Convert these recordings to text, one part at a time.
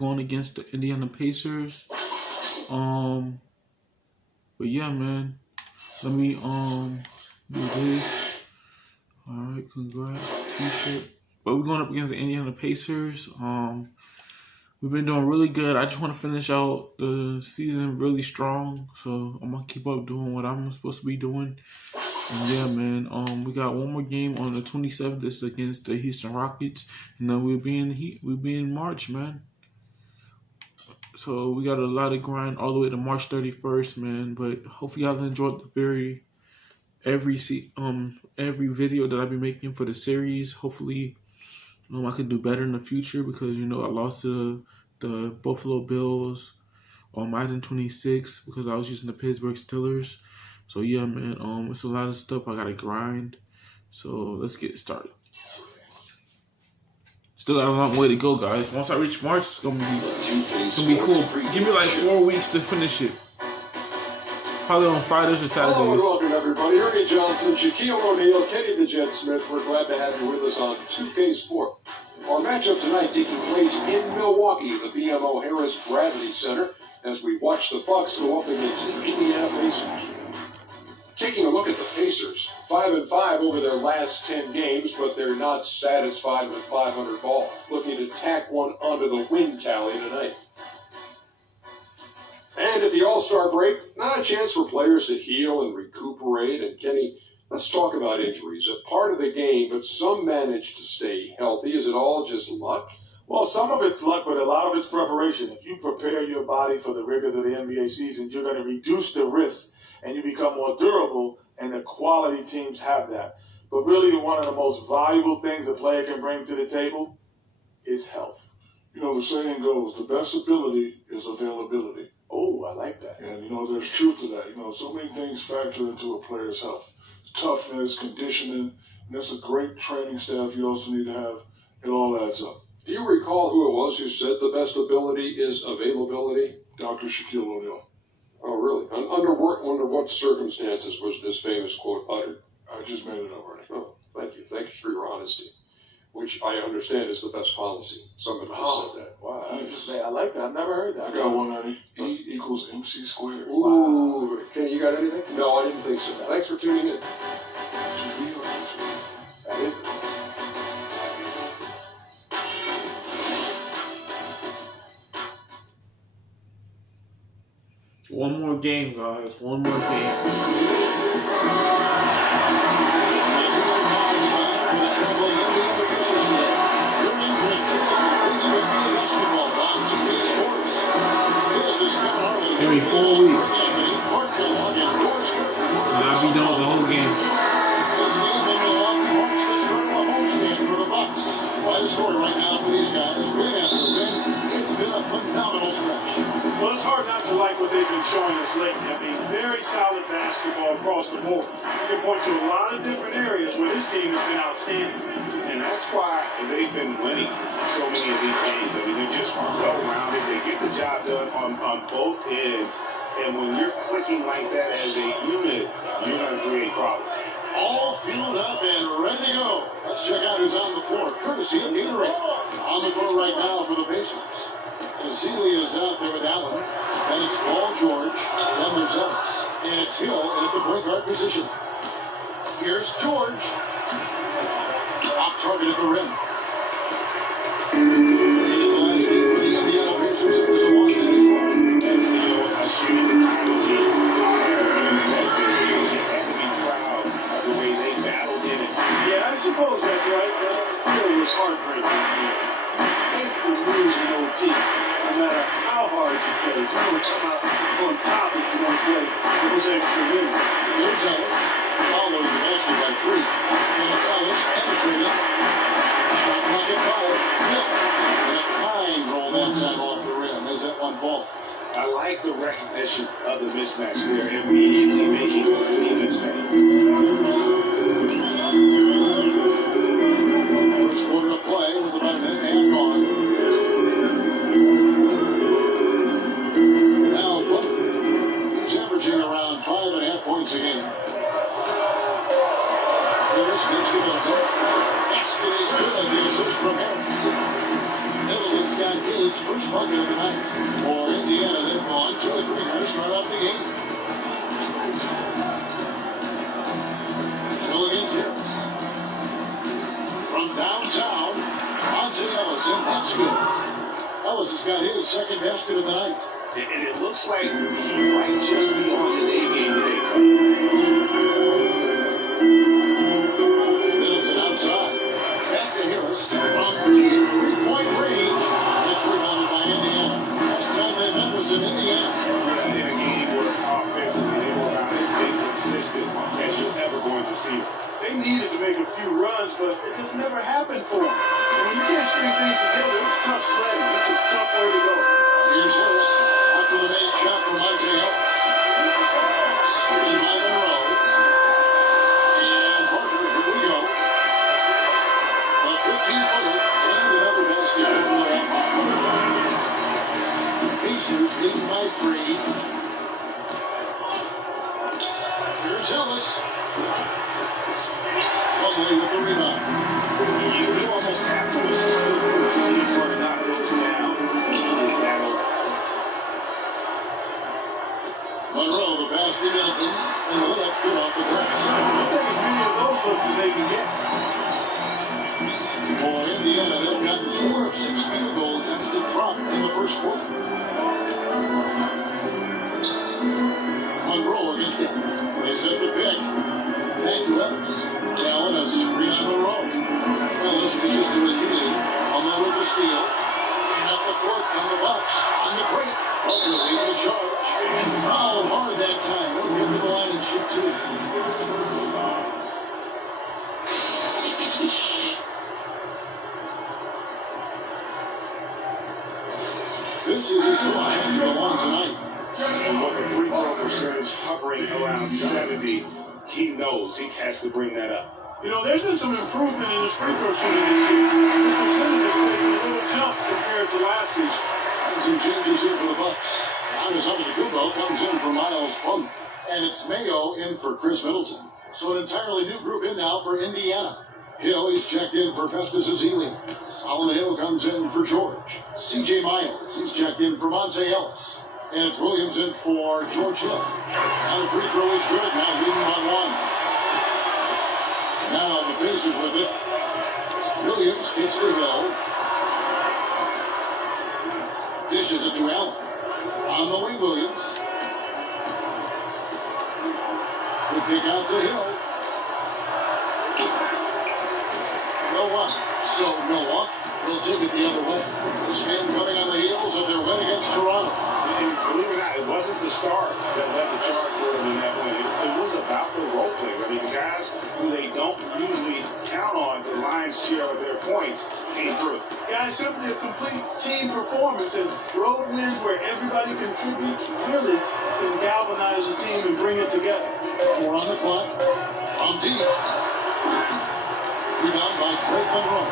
going against the Indiana Pacers. But yeah, man. Let me do this. Alright, congrats. T-shirt. But we're going up against the Indiana Pacers. We've been doing really good. I just want to finish out the season really strong. So I'm gonna keep up doing what I'm supposed to be doing. And yeah, man. We got one more game on the 27th. This is against the Houston Rockets, and then we'll be in March, man. So we got a lot of grind all the way to March 31st, man. But hopefully y'all enjoyed every video that I've been making for the series. Hopefully, I can do better in the future because I lost to the Buffalo Bills on Madden 26 because I was using the Pittsburgh Steelers. So yeah, man, it's a lot of stuff I gotta grind. So let's get started. Still got a long way to go, guys. Once I reach March, it's gonna be cool. Give me like 4 weeks to finish it. Probably on Fridays or Saturdays. Hello and welcome, everybody. Ernie Johnson, Shaquille O'Neal, Kenny the Jet Smith. We're glad to have you with us on 2K Sport. Our matchup tonight taking place in Milwaukee, the BMO Harris Gravity Center, as we watch the Bucks go up against the Indiana Pacers. Taking a look at the Pacers, 5-5 over their last 10 games, but they're not satisfied with 500 ball. Looking to tack one onto the win tally tonight. And at the All-Star break, not a chance for players to heal and recuperate. And Kenny, let's talk about injuries. A part of the game, but some manage to stay healthy. Is it all just luck? Well, some of it's luck, but a lot of it's preparation. If you prepare your body for the rigors of the NBA season, you're going to reduce the risk and you become more durable, and the quality teams have that. But really, one of the most valuable things a player can bring to the table is health. The saying goes, the best ability is availability. Oh, I like that. And, there's truth to that. So many things factor into a player's health. Toughness, conditioning, and that's a great training staff you also need to have. It all adds up. Do you recall who it was who said the best ability is availability? Dr. Shaquille O'Neal. Oh, really? Under what circumstances was this famous quote uttered? I just made it up, Ernie. Oh, thank you. Thank you for your honesty, which I understand is the best policy. Someone just said that. Wow. I like that. I've never heard that. I got one, Ernie. E equals MC squared. Ooh. Wow. Kenny, you got anything? No, I didn't think so. Thanks for tuning in. That is One more game, guys. One more game. Maybe 4 weeks. And I'll be done with the whole game. Quite a story right now for these guys. Win after win. It's been a phenomenal stretch. Well, it's hard not to like what they've been showing us lately. I mean, very solid basketball across the board. You can point to a lot of different areas where this team has been outstanding. And that's why they've been winning so many of these games. I mean, they're just well-rounded. They get the job done on both ends. And when you're clicking like that as a unit, you're going to create problems. All fueled up and ready to go. Let's check out who's on the floor, courtesy of Gatorade. On the court right now for the Pacers. Zelia is out there with Allen. Then it's Paul George. Then there's Ellis. And it's Hill at the point guard position. Here's George. Off target at the rim. In the last game for the Indiana Pacers, it was a loss to New York. And a shooting the title team. The way they battled in it. Yeah, I suppose that's right, but it still was heartbreaking. Hate to lose an OT, no matter how hard you play. You want to come out on top if you don't play those extra minutes. Here's Ellis. Follows the basket by Freak. And it's Ellis penetrating. Shot clock at 5. Hill. And a fine roll that time off the rim as that one falls. I like the recognition of the mismatch there, immediately making the defense pay. First quarter of play with about a minute and a half gone. Now Plummer, he's averaging around 5.5 points a game. Harris gets to Middleton. Basket is good. The assist from Harris. Middleton's got his first bucket of the night. For Indiana, they've gone 2 of 3 to start off the game. Hill against Harris. From downtown, Monte Ellis in Hotskins. Ellis has got his second basket of the night. And it looks like he might just be on his A game today. Middleton outside. Back to Harris. From deep 3-point range. It's rebounded by Indiana. Last time they met was in Indiana. In a game where offensively they were about as inconsistent as you're ever going to see. They needed to make a few runs, but it just never happened for them. And when you can't string things together, it's tough sledding. It's a tough way to go. Here's Harris after the main shot from Monte Ellis. Screen by Monroe. And Parker, here we go. A 15-footer and another basket for the Pacers leading by 3. Here's Ellis. Plumlee with the rebound. You almost have to assume he's going to knock those down. He is that open. Monroe, the pass to Middleton, and the layup's good off the glass. They'll take as many of those looks as they can get. For Indiana, they've gotten 4 of 6 field goal attempts to drop in the first quarter. Monroe against him. They set the pick. Back to Ellis. Allen, a screen on Monroe. Ellis dishes to Azili. Almost with the steal. And up the court come the Bucks. On the break. Parker leading the charge. Fouled hard that time. They'll get to the line and shoot 2. This is his first chance to one tonight. And with the free throw percentage hovering around 70, he knows he has to bring that up. You know, there's been some improvement in his free throw shooting this year. His percentage is taking a little jump compared to last season. And some changes here for the Bucks. Giannis Antetokounmpo comes in for Miles Plumlee. And it's Mayo in for Chris Middleton. So an entirely new group in now for Indiana. Hill, he's checked in for Festus Ezeli. Solomon Hill comes in for George. C.J. Miles, he's checked in for Monte Ellis. And it's Williams in for George Hill. And the free throw is good, now leading by 1. Now the Pacers with it. Williams kicks to Hill. Dishes it to Allen. On the wing, Williams. The kick out to Hill. No one. So Milwaukee will take it the other way. This game coming on the heels of their win against Toronto. And believe it or not, it wasn't the stars that led the charge for them in that win. It was about the role play. I mean, the guys who they don't usually count on the lion's share of their points came through. Yeah, it's simply a complete team performance, and road wins where everybody contributes really can galvanize a team and bring it together. 4 on the clock. From deep. Rebound by Craig Monroe.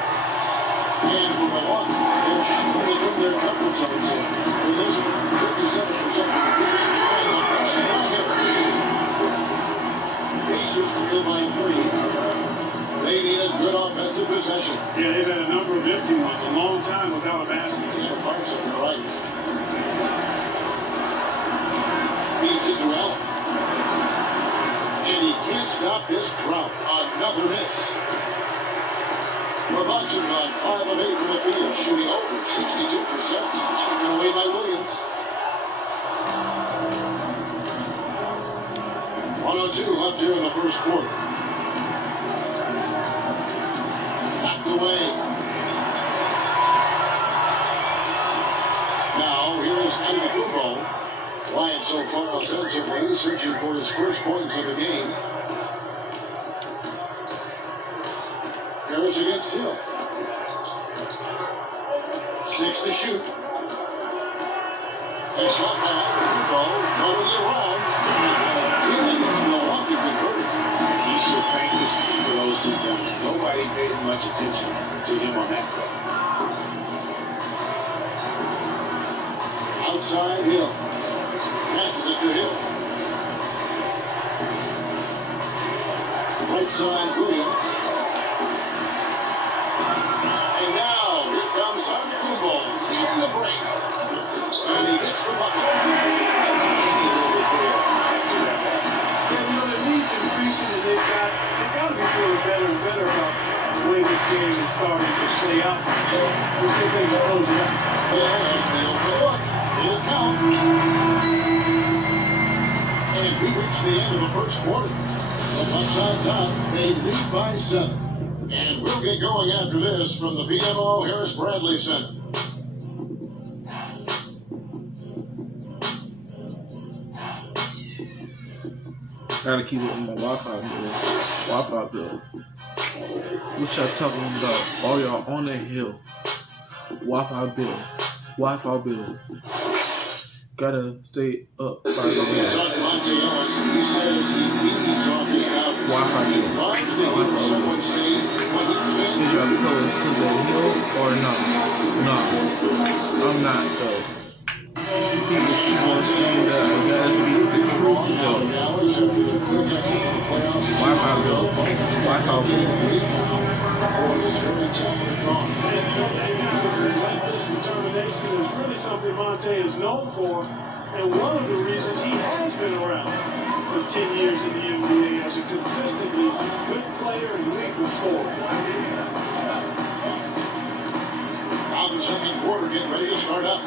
And for Milwaukee, they're shooting within their comfort zone. So in this one, 57% of the field. And the pressure by Harris. Pacers trail by 3. They need a good offensive possession. Yeah, they've had a number of empty ones, a long time without a basket. They got to find something right. Feeds it to Allen. And he can't stop this drought. Another miss. The Bucks have gone 5 of 8 from the field, shooting over 62%. Taken away by Williams. 1:02 left here in the first quarter. Knocked away. Now here is Antetokounmpo. Quiet so far offensively, searching for his first points of the game. Harris against Hill. 6 to shoot. A shot by Antetokounmpo, rolling around. It's Milwaukee converted. He should thank this team for those 2 points. Nobody paid much attention to him on that play. Outside Hill. Passes it to Hill. Right side Williams. And now, here comes Antetokounmpo in the break. gets the bucket. Their needs increasing, and they've got to be feeling better and better about the way this game is starting to play out. We'll see if they can close it out. Yeah, it's the open look. It'll count. And we reach the end of the first quarter. The Bucks on top. They lead by 7. And we'll get going after this from the BMO Harris Bradley Center. Gotta keep it in my Wi-Fi bill. What y'all talking about? All y'all on the hill. Wi-Fi bill. Gotta stay up by the It's on Monte Ellis. He says he needs off his out. Wi-Fi bill. Reminds me of someone saying when he Did y'all close to the hill or not? No, I'm not though. People keep on saying that I gotta speak the truth though. Wi-Fi bill. This determination is really something Monte is known for, and one of the reasons he has been around for 10 years in the NBA as a consistently good player and lethal scorer. Now the second quarter getting ready to start up.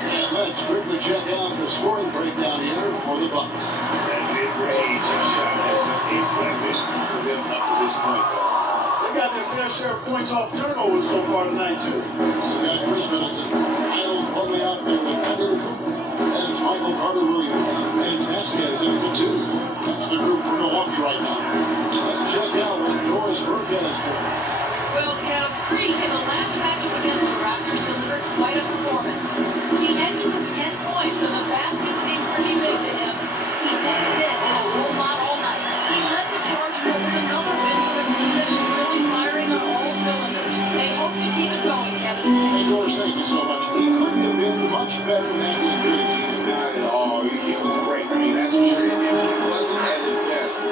And let's quickly check out the scoring breakdown here for the Bucks. That mid-range shot has been a weapon for them up to this point, though. They got their fair share of points off turnovers so far tonight, too. We've got Chris Middleton, idle partly out there with Andrew Cooper. And it's Michael Carter-Williams. And it's Vasquez in the 2. That's the group for Milwaukee right now. Let's check out what Doris Burke has for us. Well, Kev, Freak in the last matchup against the Raptors delivered quite a performance. He ended with 10 points, and the basket seemed pretty big to him. He didn't miss a whole lot all night. He led the charge towards another win for a team that is really firing on all cylinders. They hope to keep it going, Kevin. Hey, Doris, thank you so much. He couldn't have been much better than that in Not at all. He was great. I mean, that's for sure. If he wasn't at his best, he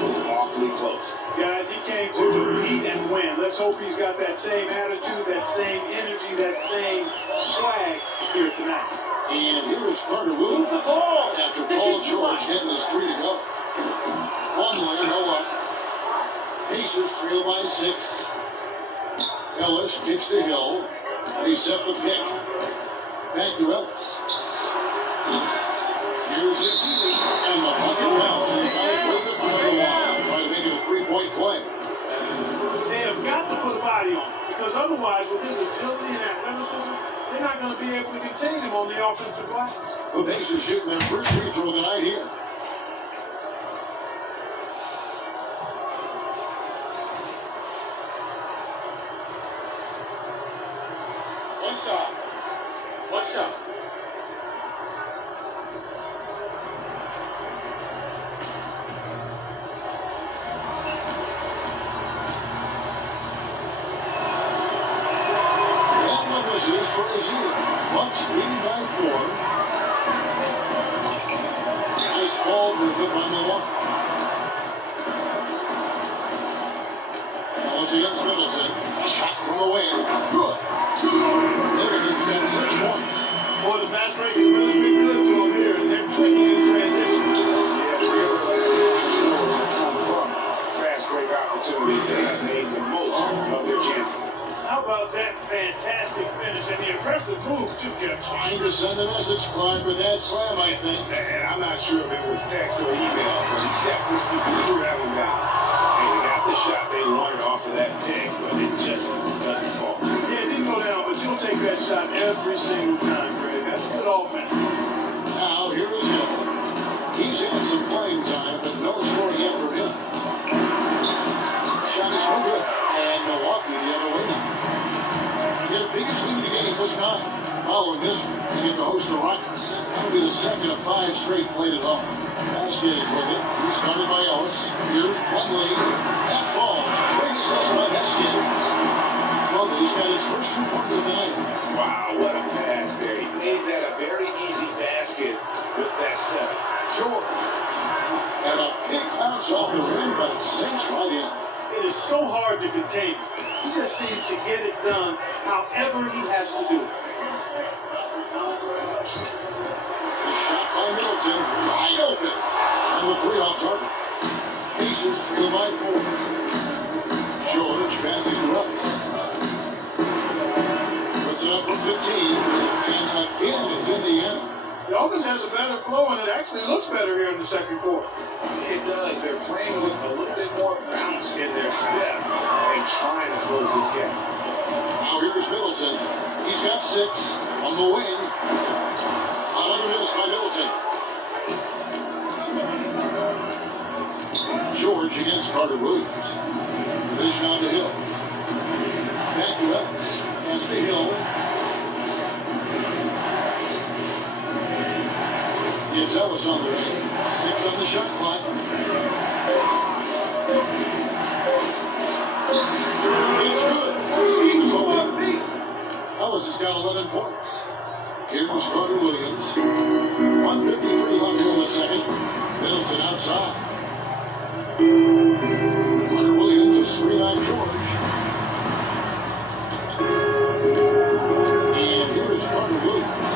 was awfully close. Guys, he came to compete and win. Let's hope he's got that same attitude, that same energy, that same swag here tonight. And here is Carter Williams. Move the ball. After Paul George getting his 3 to go. Conley, no luck. Pacers trail by 6. Ellis kicks to Hill. They set the pick. Back to Ellis. Here's Ezeli. And the bucket bounce. And he finds way to throw the line. Trying to make it a 3-point play. They have got to put a body on him, because otherwise, with his agility and athleticism, they're not going to be able to contain him on the offensive glass. The Pacers shooting their first free throw of the night here. One shot. Is for Ezeli. Bucks leading by 4. Nice ball movement by Milwaukee. Ellis against Middleton. Shot from the wing. Good. Middleton's got 6 points. Boy, the fast break has really been good to him here, and they're clicking in transition. Fast break opportunities that have made the most of their chances. How about that fantastic finish and the aggressive move, too, Kevin? Trying to send a message, Clyde, with that slam, I think. And I'm not sure if it was text or email, but he definitely threw that one down. And they got the shot they wanted off of that pick, but it just doesn't fall. Yeah, it didn't go down, but you'll take that shot every single time, Greg. That's good offense. Now, here is Hill. He's had some playing time, but no scoring yet from him. Shot is no good. And Milwaukee the other way now. Their biggest lead of the game was not following this to get the host the Rockets. That'll be the second of 5 straight played at home. Vasquez with it. He's started by Ellis. Here's Conley. That falls. Great assist by Vasquez. Conley's got his first 2 points of the night. Wow, what a pass there. He made that a very easy basket with that setup. George. And a big bounce off the rim, but it sinks right in. It is so hard to contain him. He just seems to get it done however he has to do it. The shot by Middleton, wide open. And the three off target. Pacers trail by 4. George passes to Russ. Puts it up from 15. And again it's Indiana. The offense has a better flow, and it actually looks better here in the second quarter. It does. They're playing with a little bit more bounce in their step and trying to close this gap. Now here's Middleton. He's got 6 on the wing. Another miss by Middleton. George against Carter Williams. Dish out to Hill. Back to Ellis. Pass to Hill. Gives Ellis on the wing. 6 on the shot clock. It's good. Team's only. Ellis has got 11 points. Here's Carter Williams. 1:53 left in the second. Middleton outside. Carter Williams, a screen on George. And here is Carter Williams.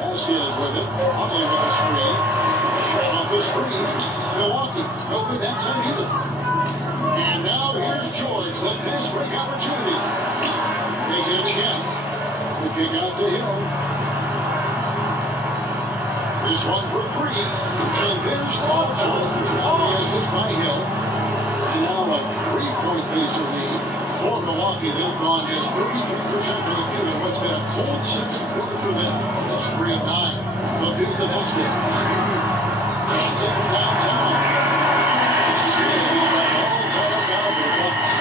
Vasquez with it. Huntley with the screen. Shot off the screen. Milwaukee. No good that time either. And now here's George. The fast break opportunity. They get it again. The kick out to Hill. This one for 3. And there's Paul George. The assist by Hill. And now a 3-point Pacer lead for Milwaukee. They've gone just 33% for the field in what's been a cold second quarter for them. That's 3 of 9. The field of Vasquez. Hands it from downtown. Vasquez is right all time now for the Bucks.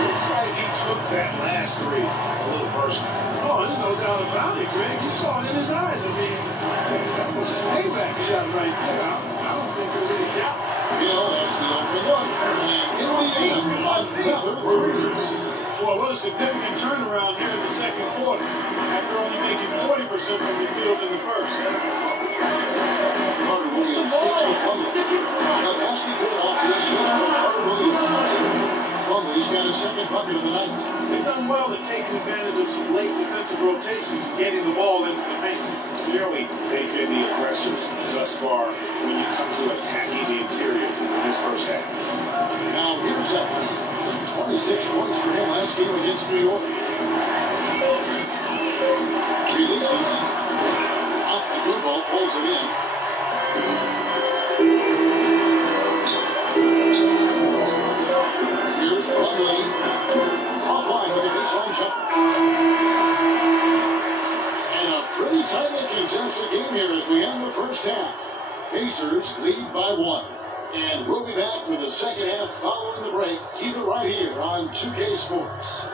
Looks like he took that last 3 a little personal. Oh, there's no doubt about it, Greg. You saw it in his eyes. I mean, that was a payback shot right there. I don't think there's any doubt. Hill has the open look. And another 3. Boy, what a significant turnaround here in the second quarter after only making 40% from the field in the first. Carter Williams takes the fumble. The basketball off the assist from Carter Williams. He's got his second bucket of the night. They've done well at taking advantage of some late defensive rotations and getting the ball into the paint. Clearly, they've been the aggressors thus far when it comes to attacking the interior in this first half. Now here's Ellis. 26 points for him last game against New York. Releases. Outs to Goodball, pulls it in. Here's Plumlee. Offline with a baseline jumper. And a pretty tightly contested game here as we end the first half. Pacers lead by 1. And we'll be back for the second half following the break. Keep it right here on 2K Sports.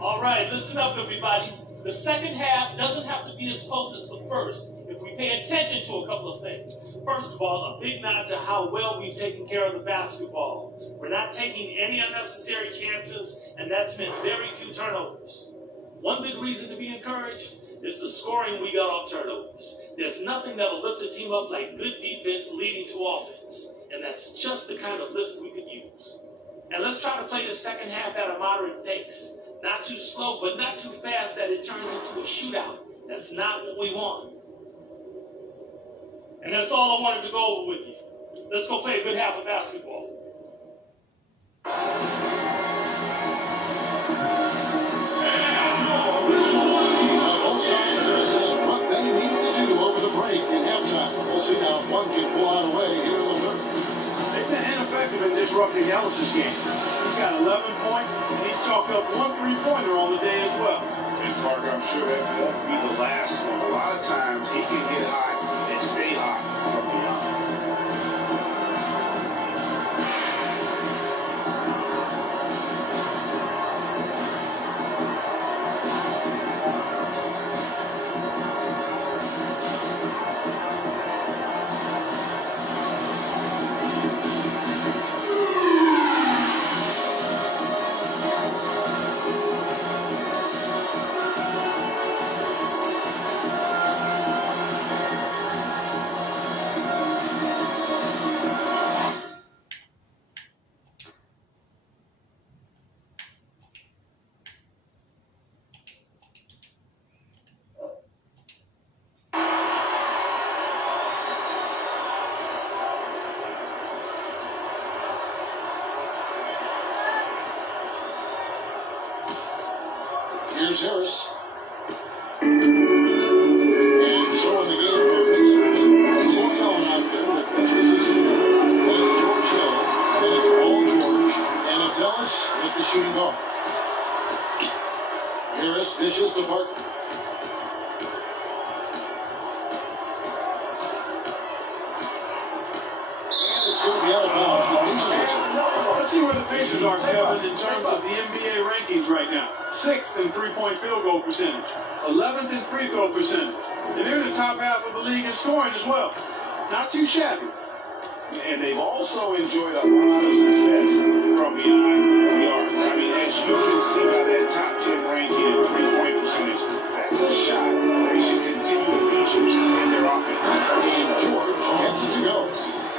All right, listen up, everybody. The second half doesn't have to be as close as the first if we pay attention to a couple of things. First of all, a big nod to how well we've taken care of the basketball. We're not taking any unnecessary chances, and that's meant very few turnovers. One big reason to be encouraged is the scoring we got off turnovers. There's nothing that'll lift a team up like good defense leading to offense, and that's just the kind of lift we could use. And let's try to play the second half at a moderate pace. Not too slow, but not too fast that it turns into a shootout. That's not what we want. And that's all I wanted to go over with you. Let's go play a good half of basketball. Both sides assess what they need to do over the break and halftime. We'll see now if one can pull out away here in the third. They've been ineffective in disrupting Ellis' game. He's got 11 points, and he's chalked up 1 3-pointer on the day as well. And Park, I'm sure that won't be the last one. A lot of times he can get hot and stay hot from beyond. Here's Harris. And throwing the game for the Pacers. Going on out there with Festus Ezeli. Then it's George Hill. Then it's Paul George. And it's Ellis at the shooting guard. Harris dishes to Parker. And it's going to be out of bounds. The Pacers are Let's see where the Pacers are, Kevin, in terms of the NBA rankings right now. 6th in three-point field goal percentage. 11th in free throw percentage. And they're in the top half of the league in scoring as well. Not too shabby. And they've also enjoyed a lot of success from behind the arc. I mean, as you can see by that top 10 ranking in three-point percentage, that's a shot they should continue to feature in their offense. And George gets it to go.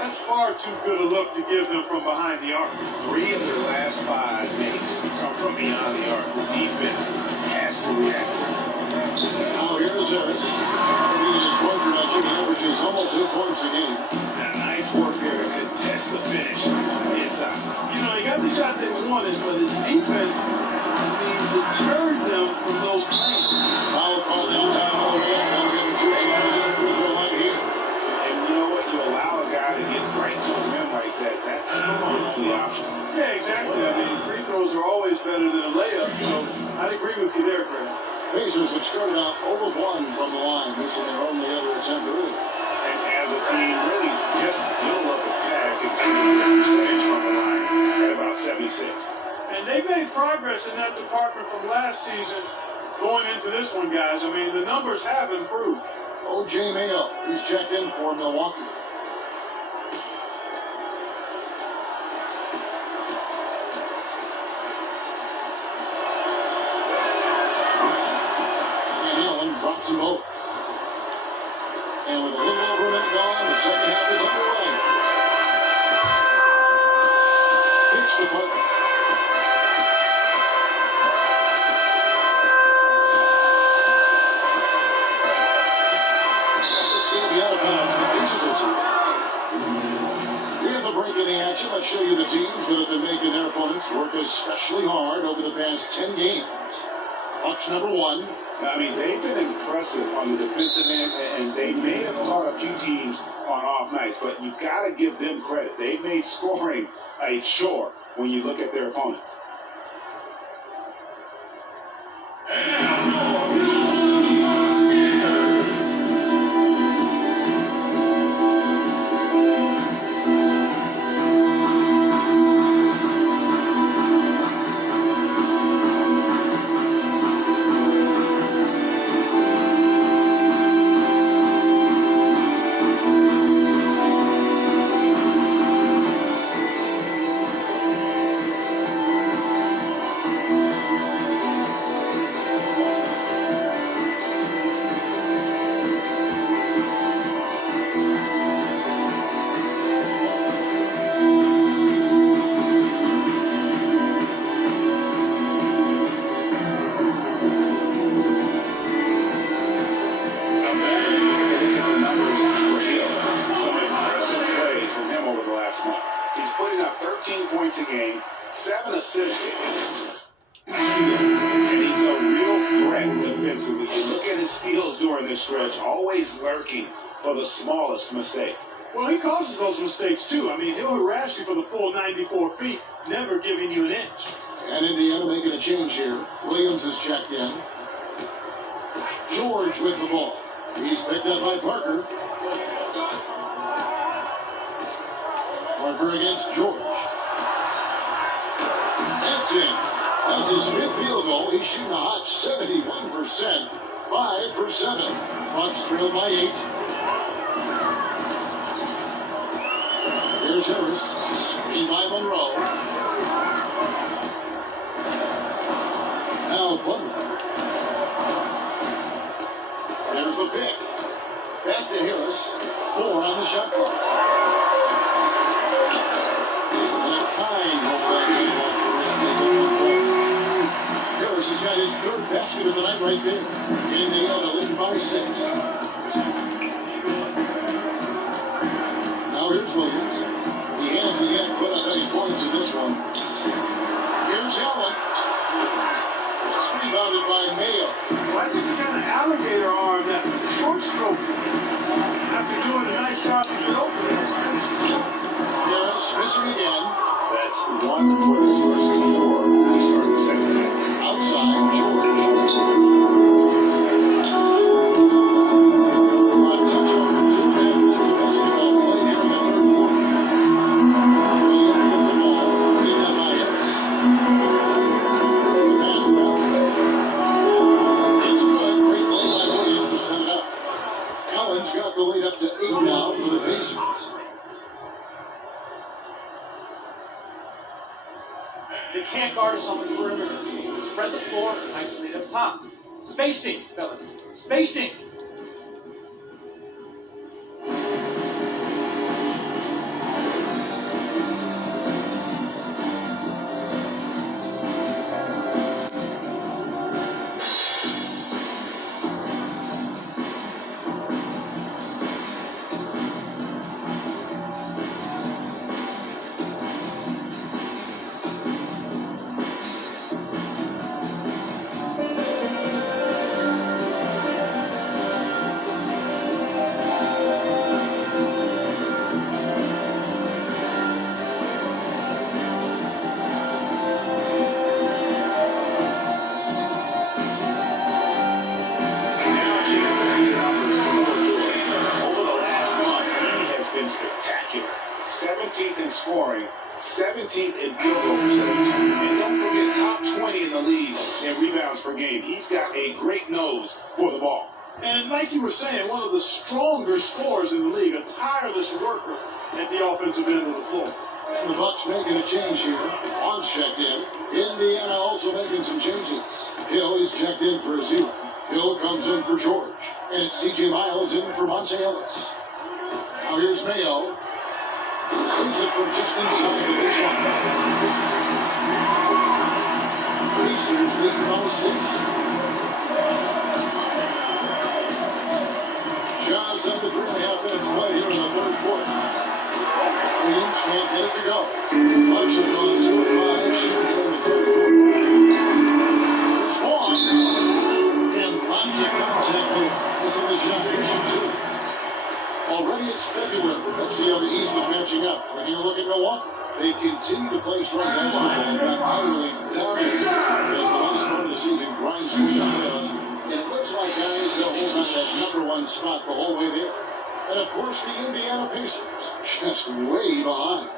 That's far too good a look to give them from behind the arc. 3 of their last 5 makes come from beyond the arc. The defense has to react. Now here's Harris. Being his point production, he averages almost 8 points a game. Now, nice work there to contest the finish inside. You know, he got the shot they wanted, but his defense, deterred them from those things. Foul called downtown Holiday. Now getting 2 chances at the free throw line here. And you know what? You allow a guy to get right to the rim like that. That's the option. Yeah, exactly. I mean, free throws are always better than a layup, so I'd agree with you there, Greg. Pacers have started out 0 of 1 from the line, missing their only other attempt early. And as a team, really just middle of the pack in terms of their percentage from the line at about 76. And they made progress in that department from last season going into this one, guys. I mean, the numbers have improved. O.J. Mayo, he's checked in for Milwaukee. And Allen drops them both. And with a little over a minute gone, the second half is underway. Kicks to Parker. It's going to be out of bounds. The Pacers are two. We have the break in the action. Let's show you the teams that have been making their opponents work especially hard over the past 10 games. Bucks number 1. I mean, they've been impressive on the defensive end, and they may have caught a few teams on off nights, but you've got to give them credit. They've made scoring a chore when you look at their opponents. He's putting up 13 points a game, 7 assists, and he's a real threat defensively. You look at his steals during this stretch, always lurking for the smallest mistake. Well, he causes those mistakes, too. I mean, he'll harass you for the full 94 feet, never giving you an inch. And Indiana making a change here. Williams is checked in. George with the ball. He's picked up by Parker. Parker against George. That's in. That's his 5th field goal. He's shooting a hot 71%. 5 for 7. Bucks trailed by 8. Here's Harris. Screen by Monroe. Now Plummer. There's the pick. Back to Harris. 4 on the shot clock. And a kind Harris has got his 3rd basket of the night right there. Indiana leading by 6. Now here's Williams. He hasn't yet put up any points in this one. Here's Allen. It's rebounded by open. After doing a nice job to get open, they don't finish the shot. Harris missing again. That's 1 for the first 4 to start the second half. Outside, George. A touch over 2.5 minutes of basketball played here in the third quarter. Williams with the ball. Picked up by Harris. The pass back. It's good. Great play by Williams to set it up. Collins got the lead up to 8 now for the Pacers. They can't guard us on the perimeter. Spread the floor, isolate up top. Spacing, fellas. Spacing. Spectacular. 17th in scoring, 17th in field goal percentage, and don't forget top 20 in the league in rebounds per game. He's got a great nose for the ball. And like you were saying, one of the stronger scorers in the league, a tireless worker at the offensive end of the floor. And the Bucks making a change here. On's checked in. Indiana also making some changes. Hill is checked in for Zealand. Hill comes in for George. And it's C.J. Miles in for Monte Ellis. Now here's Mayo. Shoots it from just inside the baseline. Pacers leading by 6. Jazz under 3.5 minutes play here in the third quarter. Williams can't get it to go. Bucks are going 2 of 5 shooting in the third quarter. There's one. And lots of contact here. This is the shot issue 2. Already it's February. Let's see how the East is matching up. When you look at Milwaukee, they continue to play strong basketball and got utterly dominated as the last part of the season grinds to the end. And it looks like guys they'll hold on that number 1 spot the whole way there. And of course the Indiana Pacers just way behind.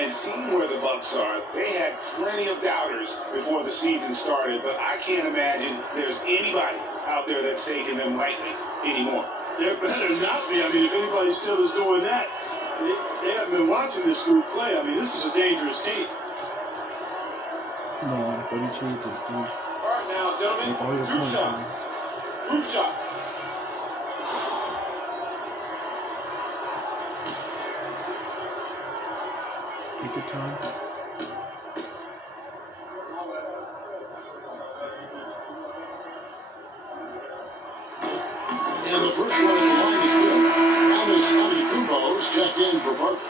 And seeing where the Bucks are, they had plenty of doubters before the season started, but I can't imagine there's anybody out there that's taking them lightly anymore. There better not be. I mean, if anybody still is doing that, they haven't been watching this group play. I mean, this is a dangerous team. Come on, 32 to 3. All right, now, gentlemen, All your group points, shot. man. Group shot. Take your time. And the first one in the line is good. Now there's Antetokounmpo's checked in for Parker.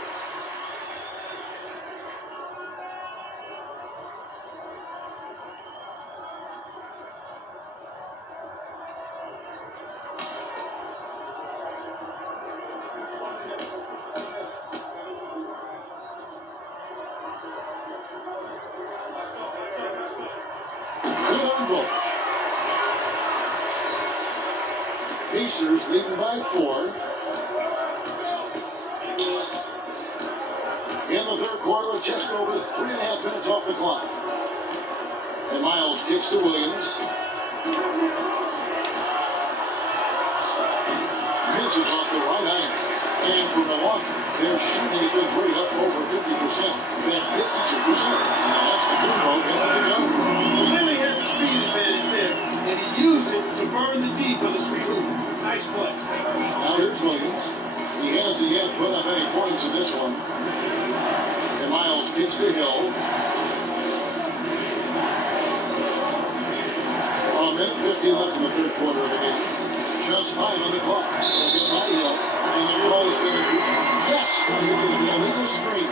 Good on both. Pacers leading by 4. In the third quarter with just over 3.5 minutes off the clock. And Miles kicks to Williams. Misses off the right iron. And for Milwaukee, their shooting has been pretty up over 50%. They had 52%. Now that's the Dumbo gets it to go. Clearly had the speed advantage there, and he used it to burn the D for the sweet hoop. Nice play. Now here's Williams. He hasn't yet put up any points in this one. And Miles kicks to Hill. A minute 50 left in the third quarter of the game. Just 5 on the clock. They'll get by Hill. And the call is going to be yes, as it is an illegal screen.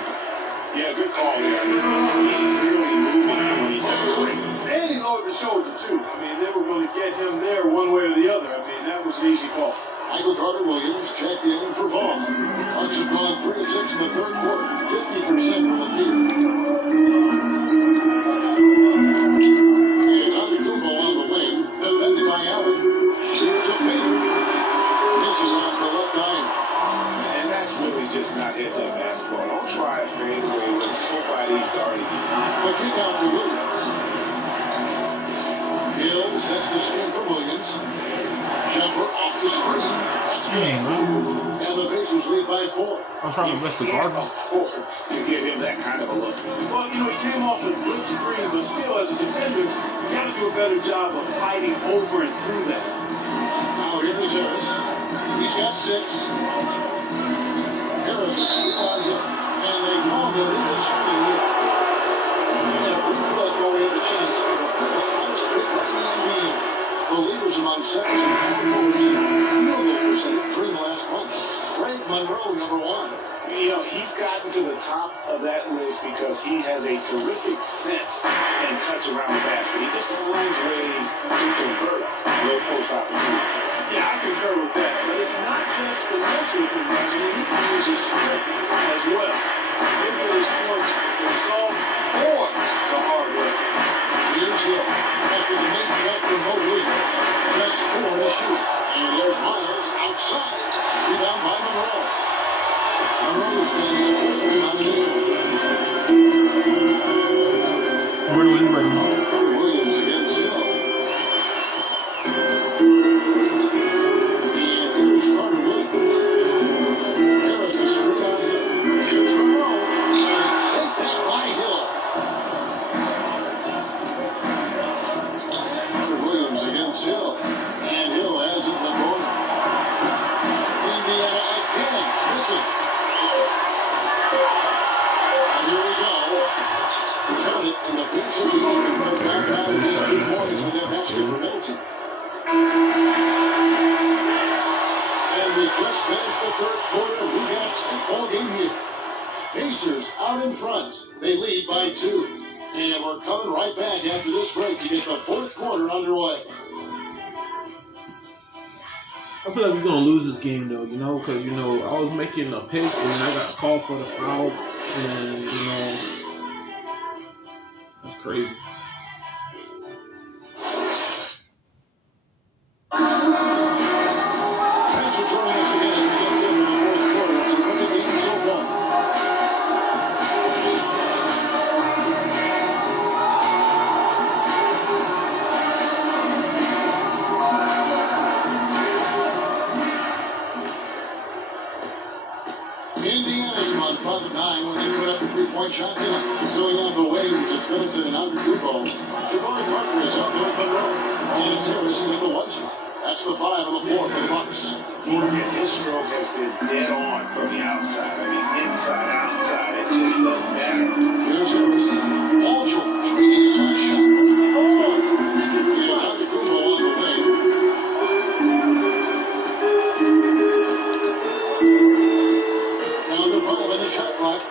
Yeah, good call there. He's really moving when he set the screen. And he lowered the shoulder, too. I mean, they were going to get him there one way or the other. I mean, that was an easy call. Michael Carter-Williams checked in for Vaughn. Bucks have gone 3 of 6 in the third quarter, 50% from the field. It's Antetokounmpo on the wing, defended by Allen. Shoots a fader. Misses off the left eye. And that's really just not heads-up basketball. Don't try a fadeaway when nobody's guarding you. The kick out to Williams. Hill sets the screen for Williams. Jumper off the screen. That's good. Dang, man. And the Pacers lead by 4. I'm trying to rest the Can't guard. afford to give him that kind of a look. Well, he came off a good screen, but still, as a defender, you got to do a better job of fighting over and through that. Now here's Harris. He's got 6. Harris is on him, and they call the legal screen here. And a brief look while we have the chance for the highest pick right in the NBA. The leaders among centers and power forwards in field goal percentage during the last month. Greg Monroe, number 1. He's gotten to the top of that list because he has a terrific sense and touch around the basket. He just finds ways to convert low post opportunities. Yeah, I concur with that. But it's not just finesse with him, Benjamin. He can use his strength as well. He'll get his points the soft or the hard way. Here's Hill. After the main cut from Mo Williams. Just 4 to shoot. And there's Miles outside. Rebound by Monroe. Monroe's got his 4th rebound in this one. Where do we ready? Carter Williams against Hill. And here's Carter Williams. Harris is screwed on Hill. Here's Monroe. And sent back by Hill. Carter Williams against Hill. And Hill has it in the corner. Indiana again. Missing. Here we go. Count it, and the Pacers are going to come back out with these 2 points in their basket for Middleton. And we just finished the third quarter. We got a ball game here. Pacers out in front. They lead by 2. And we're coming right back after this break to get the 4th quarter underway. I feel like we're gonna lose this game though, because I was making a pick and then I got called for the foul, and that's crazy. Thanks for joining us again as we get into the 4th quarter. So what's the game so far? Indiana's on 5 of 9 when they put up a 3-point shot tonight. Filling out the wings, it's Middleton and Antetokounmpo. Jabari Parker is out there with Monroe. And it's Harrison in the 1 spot. That's the 5 and the 4 for the Bucks. His stroke has been dead on from the outside. Inside, outside, it just doesn't matter. Here's Harris. Paul George making his last shot. Here's Antetokounmpo on the wing. Down to 5 on the shot clock.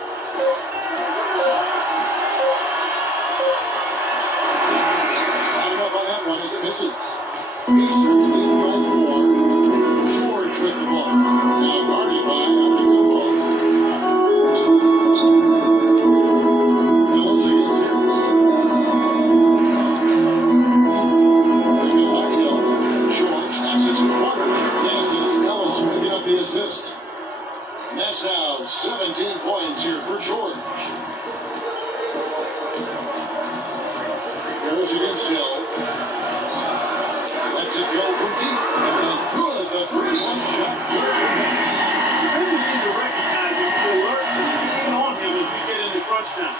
Not enough on that one as it misses. Pacers lead by 4. George with the ball. Now guarded by Antetokounmpo. Ellis against Harris. Taken by Hill. George, that's it to Carter. Yes, it's Ellis picking up the assist. And that's now 17 points here for George. Harris against Hill. Lets it go from deep. And good, the 3-point shot. Defenders need to recognize him, be alert to staying on him as we get into crunch time.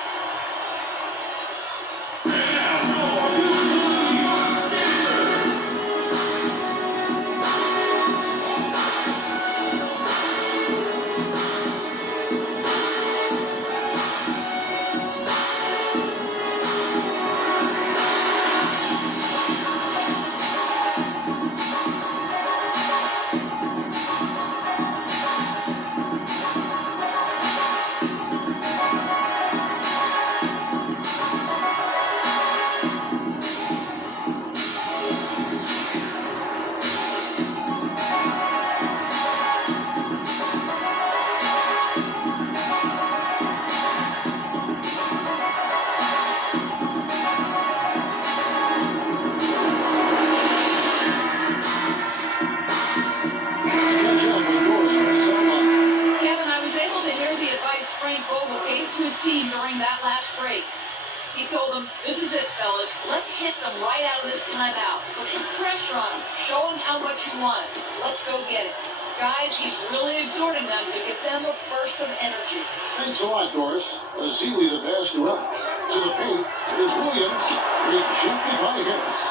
told them, this is it, fellas. Let's hit them right out of this timeout. Put some pressure on them. Show them how much you want it. Let's go get it. Guys, he's really exhorting them to give them a burst of energy. Thanks a lot, Doris. Azili the pass to Ellis. To the paint is Williams. Rejected by Harris.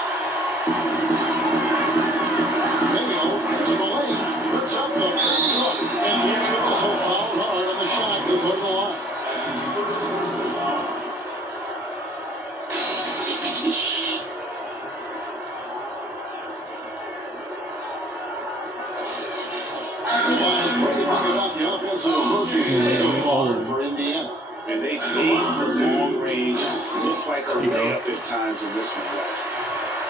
Mayo to the lane. Puts up the big look. And here's the whistle. Fouled hard on the shot. They put the line. For Indiana. And they made the long range look like a layup at times in this one, guys.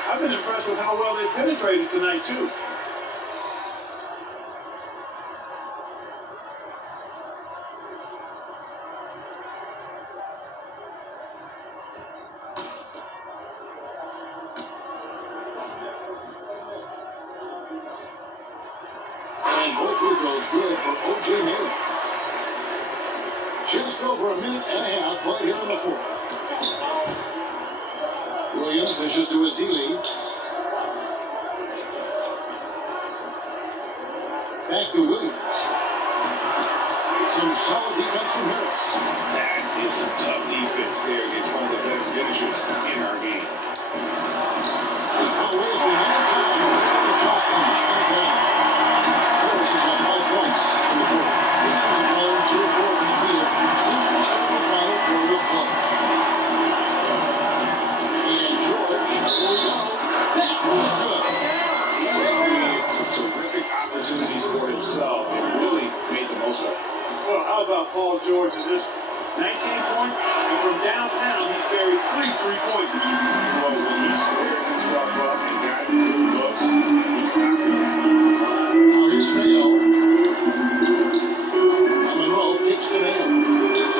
I've been impressed with how well they penetrated tonight, too. And both free throws good for O.J. Mayo. Just over a minute and a half right here in the fourth. Williams dishes to Azili. Back to Williams. Some solid defense from Harris. That is some tough defense there against one of the better finishers in our game. Away from outside. The shot and knock it down. Harris has got 5 points in the quarter. This is a goal 2 of 4 from the field since we started the final quarter of play. And George, here we go. That was good. He has created some terrific opportunities for himself and really made the most of it. Well, how about Paul George in this 19 points? And from downtown, he's buried 3 3-pointers. Well, when he squared himself up and got good looks, he's not going to. Now here's Mayo. Monroe kicks to Mayo. And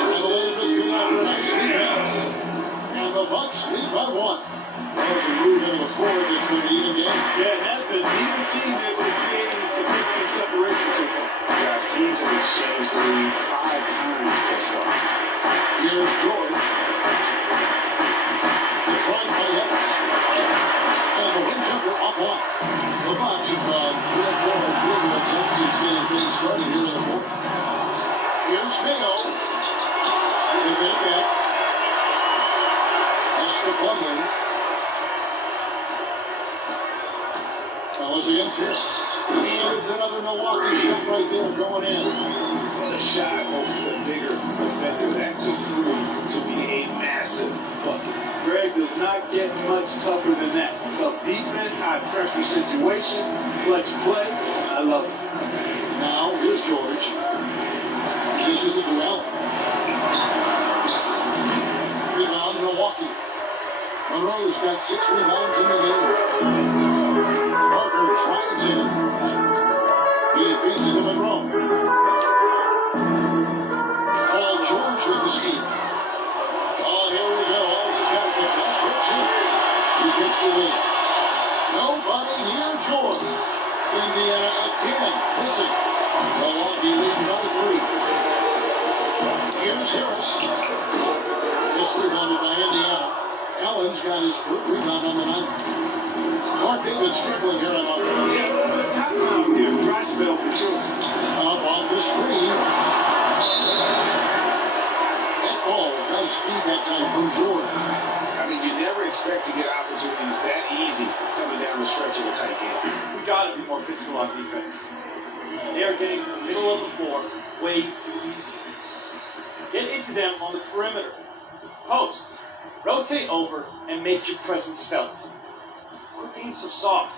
the layup is good after a nice defense. And the Bucks lead by 1. There's a move into the fourth. It's been an even game. Yeah, it has been. Neither team has been creating significant separation so far. Guys, teams have exchanged the lead 5 times thus far. Here's George. Detroit by Harris. And the wing jumper offline. The Bucks have gone 3 or 4 on field goal attempts since getting things started here in the fourth. Here's Mayo. They get it back. That's the Plumlee. Ellis against Harris. And it's another Milwaukee shot right there going in. What a shot, both for the bigger defender. That could prove to be a massive bucket. Greg does not get much tougher than that. Tough defense, high pressure situation, flex play. I love it. Now, here's George. This is a duel. Rebound, Milwaukee. Monroe's got 6 rebounds in the game. Parker drives in. He feeds it to Monroe. Paul George with the steal. Oh, here we go. Ellis has got the desperate chance. He gets the win. Nobody near George. Indiana again. Listen. Milwaukee leading by 3. Here's Harris. Gets rebounded by Indiana. Allen's got his 3rd rebound on the night. Clark David struggling here on offense. Here, dry spell for sure. Up off the screen. That ball's got to speed that time from Jordan. I mean, you never expect to get opportunities that easy coming down the stretch of a tight game. We got to be more physical on defense. They are getting to the middle of the floor way too easy. Get into them on the perimeter. Posts. Rotate over and make your presence felt. Quit being so soft.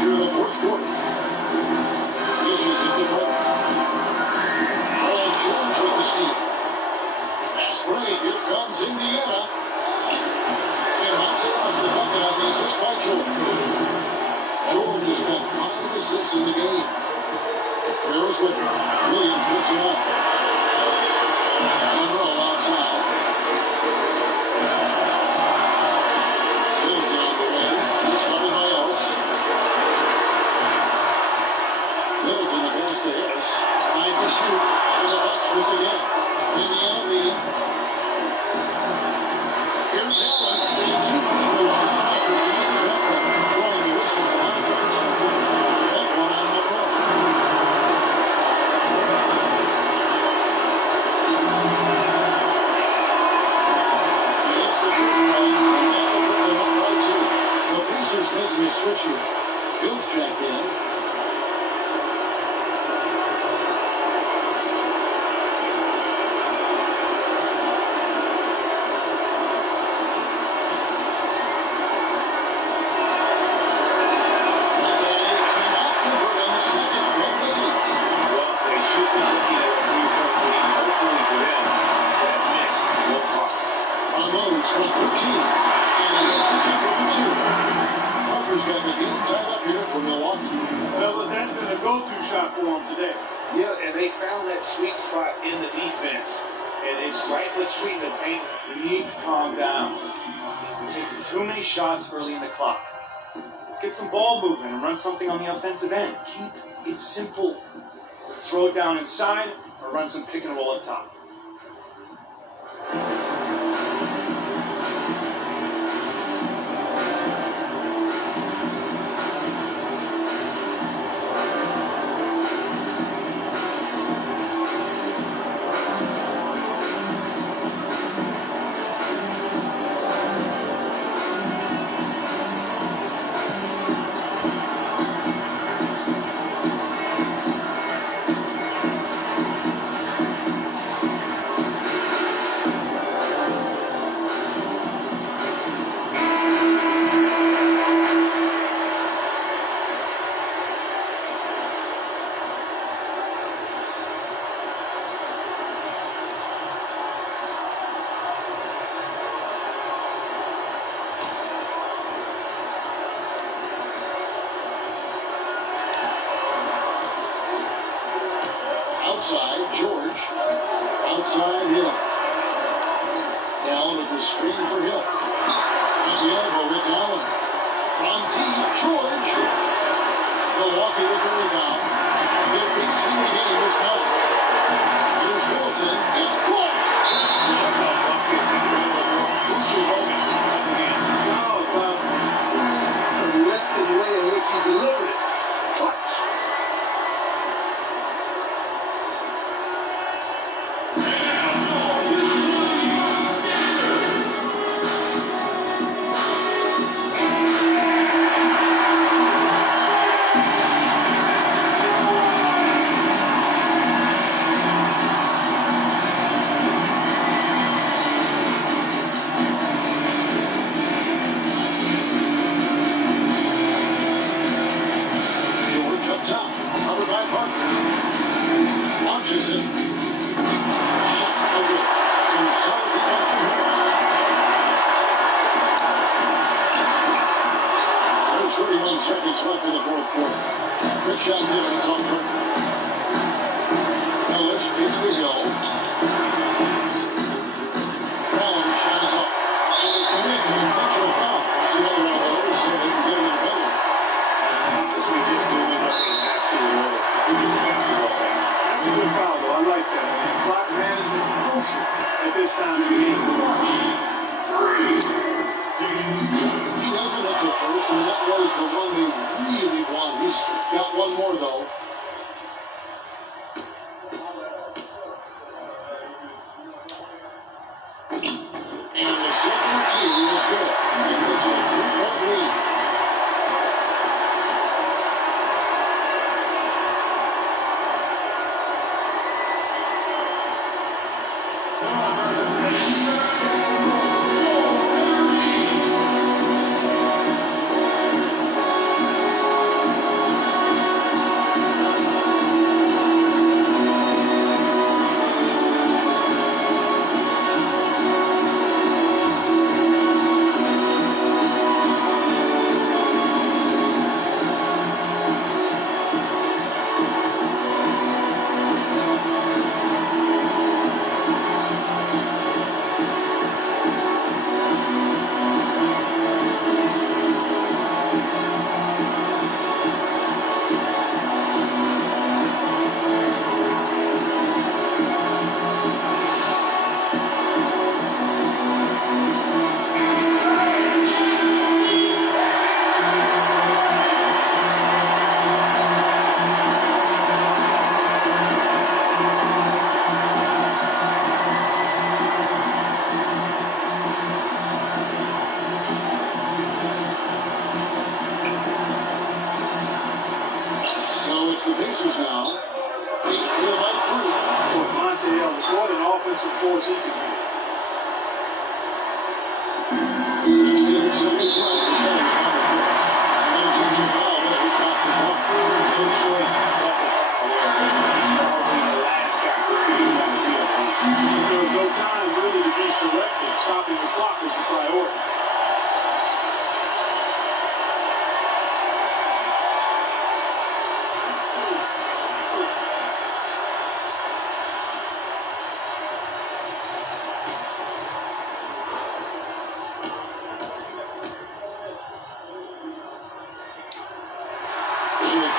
here in the fourth quarter. Dishes into Cole. Paul George with the steal. Fast break. Here comes Indiana. And Hudson has the bucket on the assist by George. George has got 5 assists in the game. Harris with it. Williams picks it up. Monroe outside. Fields it on the way. He's covered by Ellis. Fields in the pass to Harris. 5 to shoot. And the Bucks miss again. Indiana lead. Here's Allen. In 2 free throws. And this is Allen. Drawing the whistle. That one on Monroe. It's the first time. And that will put them up by 2. The Pacers making a switch here. Bill's checked in. Yeah, and they found that sweet spot in the defense. And it's right between the paint. We need to calm down. We're taking too many shots early in the clock. Let's get some ball movement and run something on the offensive end. Keep it simple. Let's throw it down inside or run some pick and roll up top. Outside, George. Outside, Hill. Allen with the screen for Hill. At the elbow, it's Allen. From deep, George. Milwaukee with the rebound. Their big team game is done. Here's Middleton. It's good. Correct the way in which he delivered it. Touch. Seconds left in the fourth quarter. Good shot Gibbons on front. Ellis gets the Hill. Brown shot is off. And he commits an intentional foul. It's another one of those, so they can get him in the penalty. This is just doing what they have to in order to That's a good foul, though. I like that. Clock management is crucial at this time of the game. He doesn't hit the first, and that was the one they really want. He's got one more, though. And the second tee is good. He gives it a 3-point lead. Pacers now. Each field by 3. That's what Monte Ellis, what an offensive force he can be. 16 seconds left. And then Ginger foul, but who stops the clock? No choice but to foul there. He's always the last guy. You want to see that punishment. There was no time really to be selective. Stopping the clock is the priority.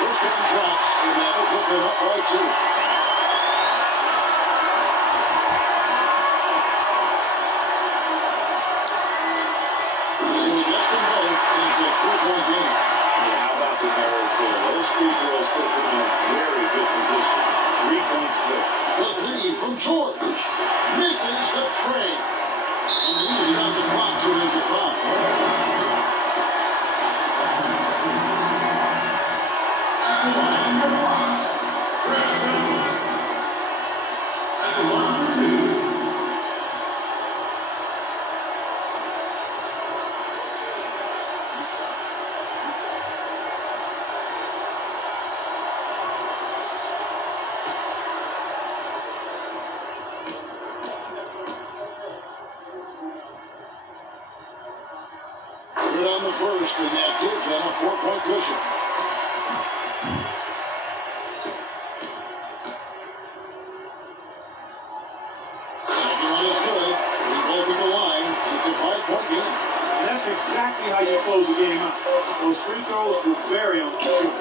First down drops, and that will put them up by 2. So he gets them both, and it's a 4-point game. Yeah, how about the nerves there? Those free throws put them in a very good position. 3 points clear. The 3 from George. Misses the tray. And he was on the clock, so there's a foul. Good on the first, and that gives them a 4-point cushion. Second one is good. We both at the line. It's a 5-point game. And that's exactly how you close a game out. Those free throws were very on the shoot.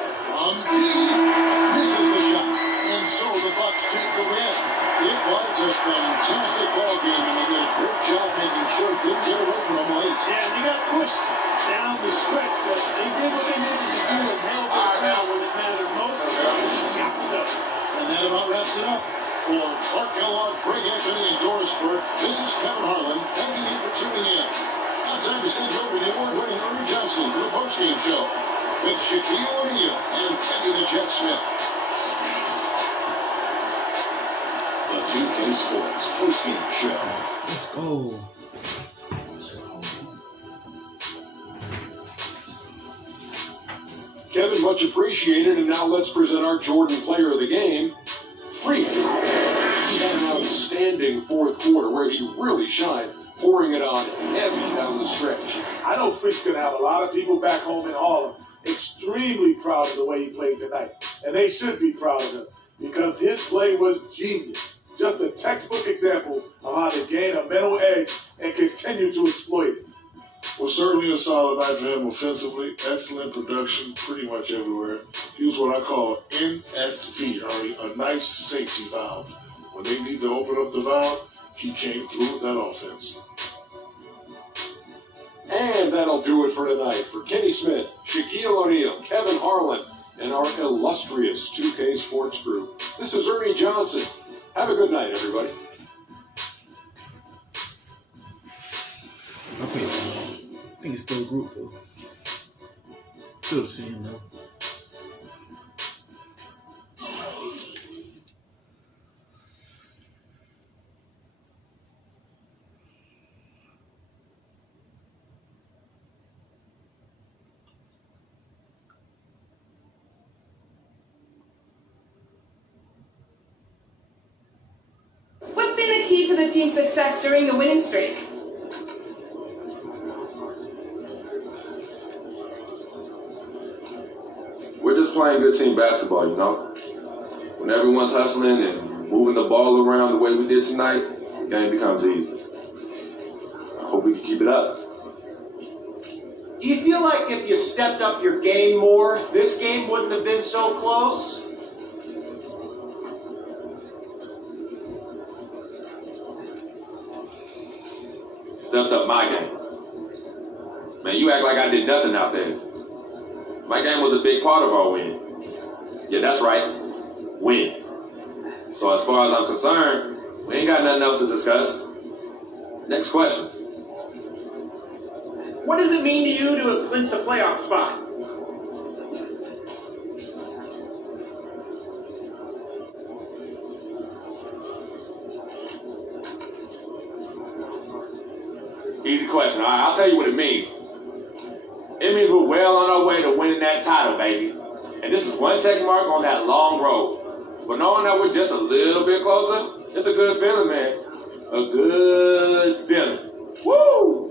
Misses the shot. And so the Bucks take the win. It was a fantastic ball game, and they did a great job making sure it didn't get away from them late. Yeah, they got pushed down the stretch, but they did what they needed to do and held their ground when it mattered most. Got the dub. And that about wraps it up. For Clark Kellogg, Greg Anthony, and Doris Burke, this is Kevin Harlan. Thanking you for tuning in. Now time to send over the award-winning Ernie Johnson for the postgame show with Shaquille O'Neal and Kenny the Jet Smith. The 2K Sports postgame show. Let's go. Kevin, much appreciated. And now let's present our Jordan Player of the Game, Freak. He had an outstanding fourth quarter where he really shined, pouring it on heavy down the stretch. I know Freak's going to have a lot of people back home in Harlem extremely proud of the way he played tonight. And they should be proud of him because his play was genius. Just a textbook example of how to gain a mental edge and continue to exploit it. Well, certainly a solid night for him offensively. Excellent production pretty much everywhere. He was what I call NSV, or a nice safety valve. When they need to open up the valve, he came through with that offense. And that'll do it for tonight. For Kenny Smith, Shaquille O'Neal, Kevin Harlan, and our illustrious 2K Sports crew, this is Ernie Johnson. Have a good night, everybody. Okay. I think it's still a group though. Still the same though. What's been the key to the team's success during the winning streak? We're just playing good team basketball, you know? When everyone's hustling and moving the ball around the way we did tonight, the game becomes easy. I hope we can keep it up. Do you feel like if you stepped up your game more, this game wouldn't have been so close? Stepped up my game. Man, you act like I did nothing out there. My game was a big part of our win. Yeah, that's right. Win. So as far as I'm concerned, we ain't got nothing else to discuss. Next question. What does it mean to you to have clinched a playoff spot? question. All right? I'll tell you what it means. It means we're well on our way to winning that title, baby. And this is one check mark on that long road. But knowing that we're just a little bit closer, it's a good feeling, man. A good feeling. Woo!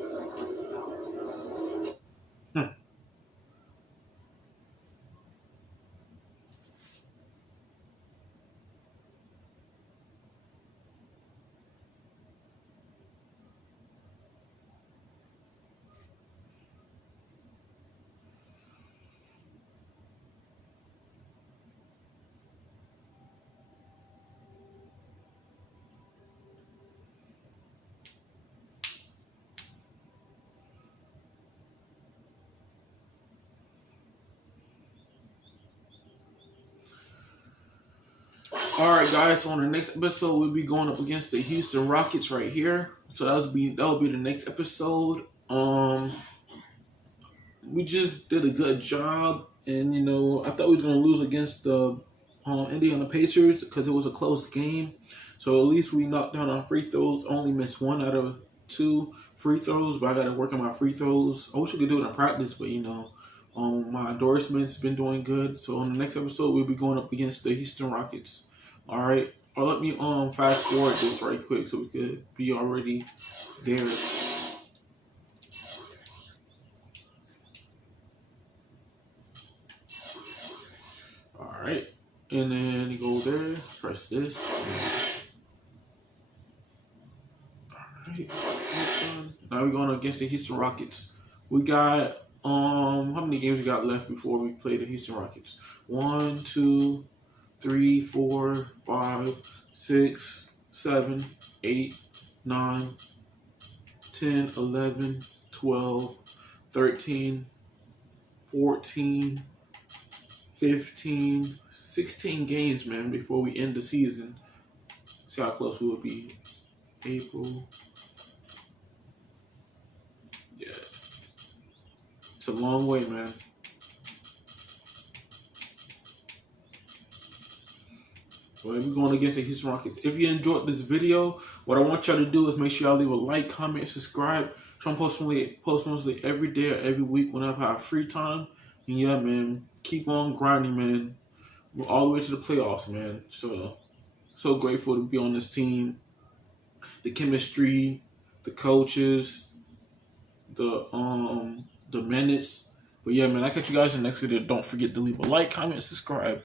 Alright guys, so on the next episode we'll be going up against the Houston Rockets right here. So that'll be the next episode. We just did a good job, and you know, I thought we was gonna lose against the Indiana Pacers because it was a close game. So at least we knocked down our free throws, only missed 1 out of 2 free throws, but I gotta work on my free throws. I wish we could do it in practice, but you know, my endorsements been doing good. So on the next episode we'll be going up against the Houston Rockets. All right, or let me fast forward this right quick so we could be already there. All right, and then go there, press this. All right, now we're going against the Houston Rockets. We got how many games we got left before we play the Houston Rockets? 1, 2, 3, 4, 5, 6, 7, 8, 9, 10, 11, 12, 13, 14, 15, 16 games, man, before we end the season. See how close we will be. April. Yeah. It's a long way, man. So we're going against the Houston Rockets. If you enjoyed this video, what I want y'all to do is make sure y'all leave a like, comment, subscribe. Try to post mostly every day or every week whenever I have free time. And yeah, man, keep on grinding, man. We're all the way to the playoffs, man. So grateful to be on this team. The chemistry, the coaches, the minutes. But yeah, man, I'll catch you guys in the next video. Don't forget to leave a like, comment, subscribe.